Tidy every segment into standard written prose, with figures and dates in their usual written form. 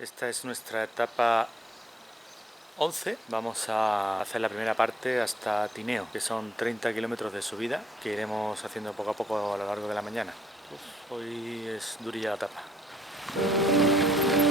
Esta es nuestra etapa 11. Vamos a hacer la primera parte hasta Tineo, que son 30 kilómetros de subida que iremos haciendo poco a poco a lo largo de la mañana. Hoy es durilla la etapa.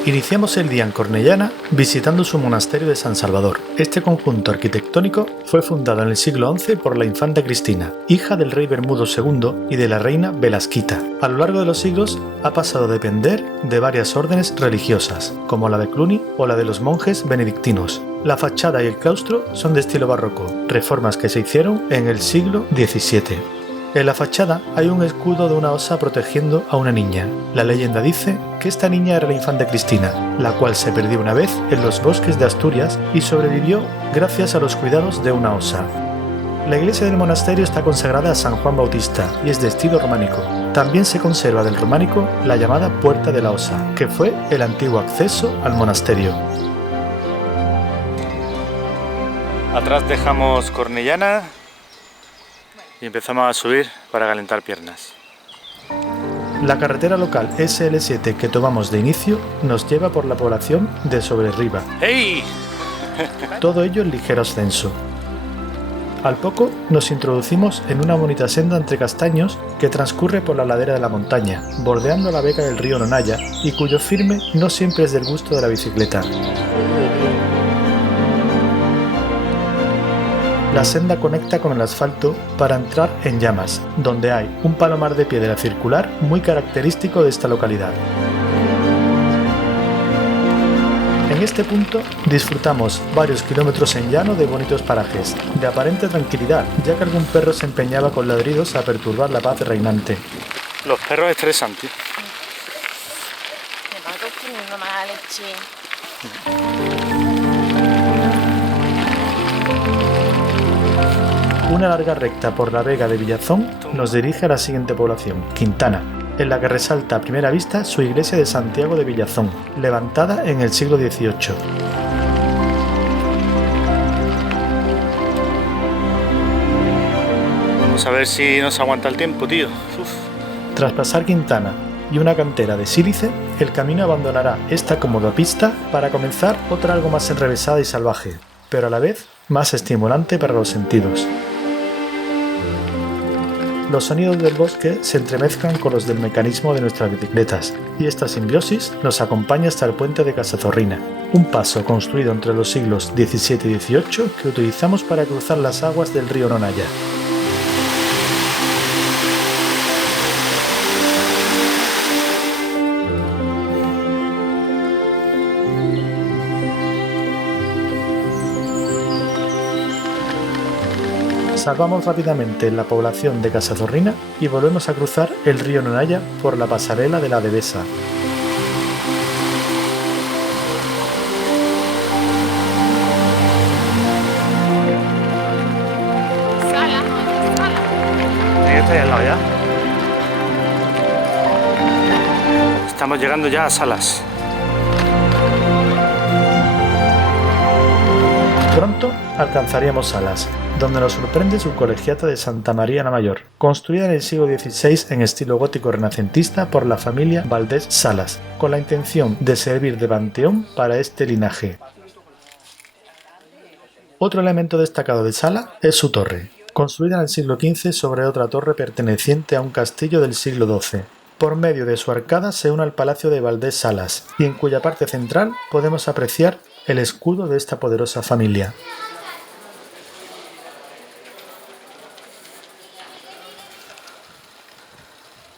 Iniciamos el día en Cornellana visitando su monasterio de San Salvador. Este conjunto arquitectónico fue fundado en el siglo XI por la infanta Cristina, hija del rey Bermudo II y de la reina Velasquita. A lo largo de los siglos ha pasado a depender de varias órdenes religiosas, como la de Cluny o la de los monjes benedictinos. La fachada y el claustro son de estilo barroco, reformas que se hicieron en el siglo XVII. En la fachada hay un escudo de una osa protegiendo a una niña. La leyenda dice que esta niña era la infanta Cristina, la cual se perdió una vez en los bosques de Asturias y sobrevivió gracias a los cuidados de una osa. La iglesia del monasterio está consagrada a San Juan Bautista y es de estilo románico. También se conserva del románico la llamada Puerta de la Osa, que fue el antiguo acceso al monasterio. Atrás dejamos Cornellana y empezamos a subir para calentar piernas. La carretera local SL7 que tomamos de inicio nos lleva por la población de Sobrerriba. ¡Hey! Todo ello en ligero ascenso. Al poco nos introducimos en una bonita senda entre castaños que transcurre por la ladera de la montaña, bordeando la vega del río Nonaya y cuyo firme no siempre es del gusto de la bicicleta. La senda conecta con el asfalto para entrar en Llamas, donde hay un palomar de piedra circular muy característico de esta localidad. En este punto disfrutamos varios kilómetros en llano de bonitos parajes, de aparente tranquilidad, ya que algún perro se empeñaba con ladridos a perturbar la paz reinante. Los perros estresan, tío. Me va teniendo mala leche. Una larga recta por la vega de Villazón nos dirige a la siguiente población, Quintana, en la que resalta a primera vista su iglesia de Santiago de Villazón, levantada en el siglo XVIII. Vamos a ver si nos aguanta el tiempo, tío. Tras pasar Quintana y una cantera de sílice, el camino abandonará esta cómoda pista para comenzar otra algo más enrevesada y salvaje, pero a la vez más estimulante para los sentidos. Los sonidos del bosque se entremezclan con los del mecanismo de nuestras bicicletas, y esta simbiosis nos acompaña hasta el puente de Cazazorrina, un paso construido entre los siglos XVII y XVIII que utilizamos para cruzar las aguas del río Nonaya. Salvamos rápidamente la población de Cazazorrina y volvemos a cruzar el río Nonaya por la pasarela de la Devesa. Está ahí al lado ya. Estamos llegando ya a Salas. Pronto alcanzaríamos Salas, donde nos sorprende su colegiata de Santa María la Mayor, construida en el siglo XVI en estilo gótico renacentista por la familia Valdés Salas, con la intención de servir de panteón para este linaje. Otro elemento destacado de Sala es su torre, construida en el siglo XV sobre otra torre perteneciente a un castillo del siglo XII. Por medio de su arcada se une al palacio de Valdés Salas, y en cuya parte central podemos apreciar el escudo de esta poderosa familia.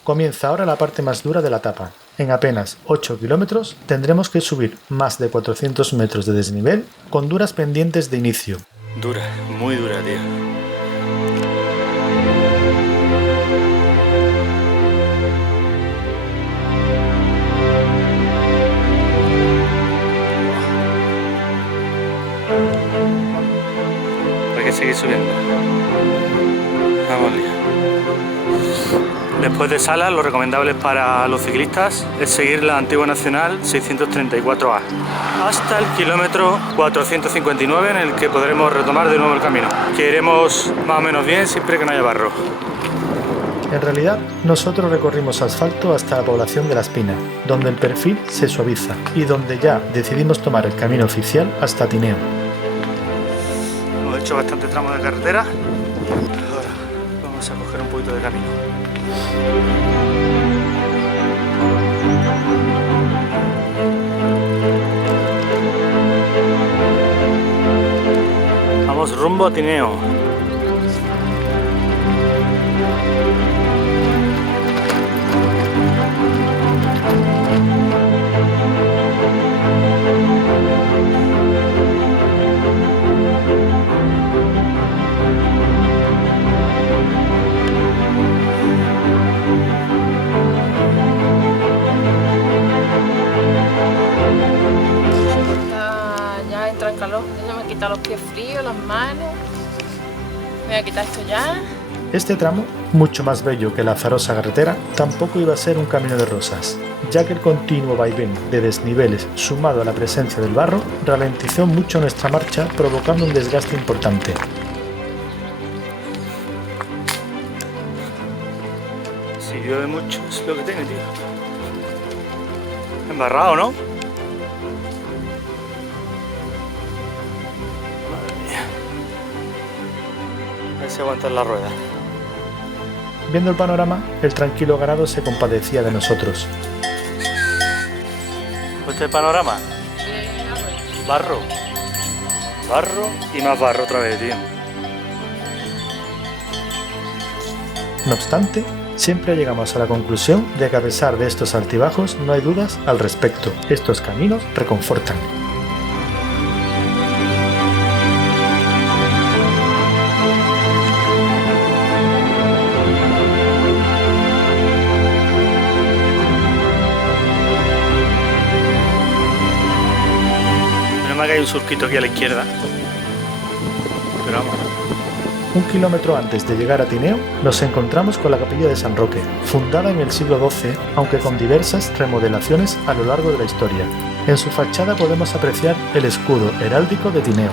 Comienza ahora la parte más dura de la etapa. En apenas 8 kilómetros tendremos que subir más de 400 metros de desnivel con duras pendientes de inicio. Dura, muy dura, tío. Hay que seguir subiendo. Vamos, lío. Después de Salas, lo recomendable para los ciclistas es seguir la antigua Nacional 634A hasta el kilómetro 459, en el que podremos retomar de nuevo el camino, que iremos más o menos bien siempre que no haya barro. En realidad, nosotros recorrimos asfalto hasta la población de Las Pinas, donde el perfil se suaviza y donde ya decidimos tomar el camino oficial hasta Tineo. Hemos hecho bastante tramo de carretera. Ahora vamos a coger un poquito de camino. Vamos rumbo a Tineo. Ya entra en calor. Ya me he quitado los pies fríos, las manos. Me voy a quitar esto ya. Este tramo, mucho más bello que la azarosa carretera, tampoco iba a ser un camino de rosas, ya que el continuo vaivén de desniveles sumado a la presencia del barro ralentizó mucho nuestra marcha, provocando un desgaste importante. Si llueve mucho es lo que tiene, tío. Embarrado, ¿no? Madre mía. A ver si aguantan la rueda. Viendo el panorama, el tranquilo ganado se compadecía de nosotros. ¿Este panorama? Barro. Barro y más barro otra vez, tío. No obstante, siempre llegamos a la conclusión de que a pesar de estos altibajos no hay dudas al respecto. Estos caminos reconfortan. Menos mal que hay un surquito aquí a la izquierda. Pero vamos. Un kilómetro antes de llegar a Tineo, nos encontramos con la capilla de San Roque, fundada en el siglo XII, aunque con diversas remodelaciones a lo largo de la historia. En su fachada podemos apreciar el escudo heráldico de Tineo.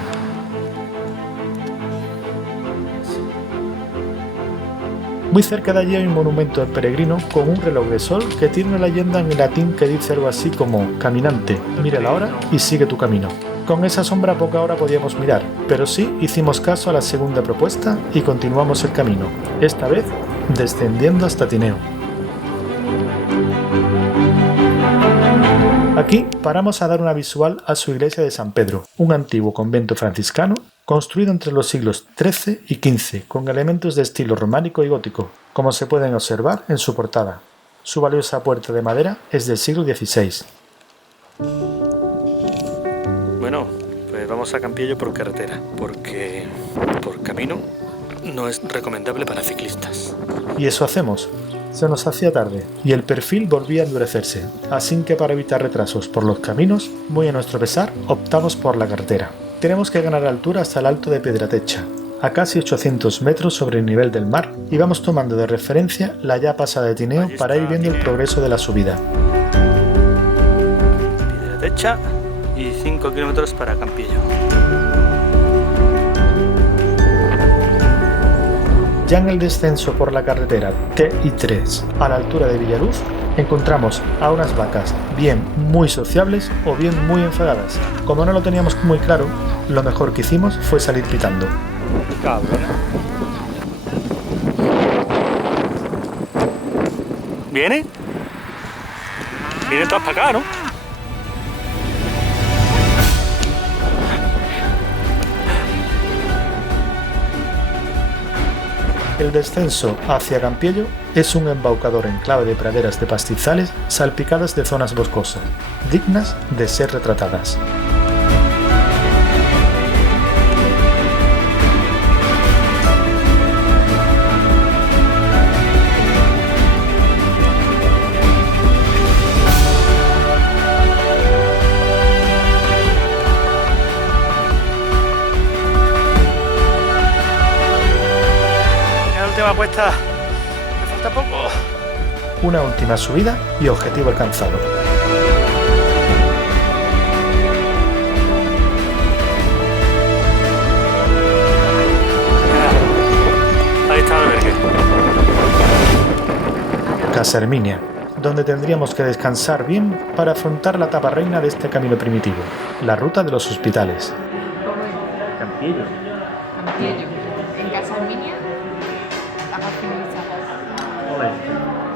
Muy cerca de allí hay un monumento al peregrino con un reloj de sol que tiene una leyenda en latín que dice algo así como: caminante, mira la hora y sigue tu camino. Con esa sombra poca hora podíamos mirar, pero sí hicimos caso a la segunda propuesta y continuamos el camino, esta vez descendiendo hasta Tineo. Aquí paramos a dar una visual a su iglesia de San Pedro, un antiguo convento franciscano construido entre los siglos XIII y XV, con elementos de estilo románico y gótico, como se pueden observar en su portada. Su valiosa puerta de madera es del siglo XVI. Bueno, pues vamos a Campillo por carretera, porque por camino no es recomendable para ciclistas. Y eso hacemos. Se nos hacía tarde y el perfil volvía a endurecerse, así que para evitar retrasos por los caminos, muy a nuestro pesar, optamos por la carretera. Tenemos que ganar altura hasta el alto de Piedratecha, a casi 800 metros sobre el nivel del mar, y vamos tomando de referencia la ya pasada de Tineo para ir viendo el progreso de la subida. Piedratecha y 5 kilómetros para Campillo. Ya en el descenso por la carretera TI3 a la altura de Villaluz, encontramos a unas vacas bien muy sociables o bien muy enfadadas. Como no lo teníamos muy claro, lo mejor que hicimos fue salir pitando. Cabrón. ¿Viene? Vienen todas para acá, ¿no? El descenso hacia Campillo es un embaucador enclave de praderas de pastizales salpicadas de zonas boscosas, dignas de ser retratadas. Cuesta, me falta poco. Una última subida y objetivo alcanzado. Ahí está el albergue. Casa Herminia, donde tendríamos que descansar bien para afrontar la etapa reina de este camino primitivo, la ruta de los hospitales. Campillo. En Casa Herminia, la más finalizada.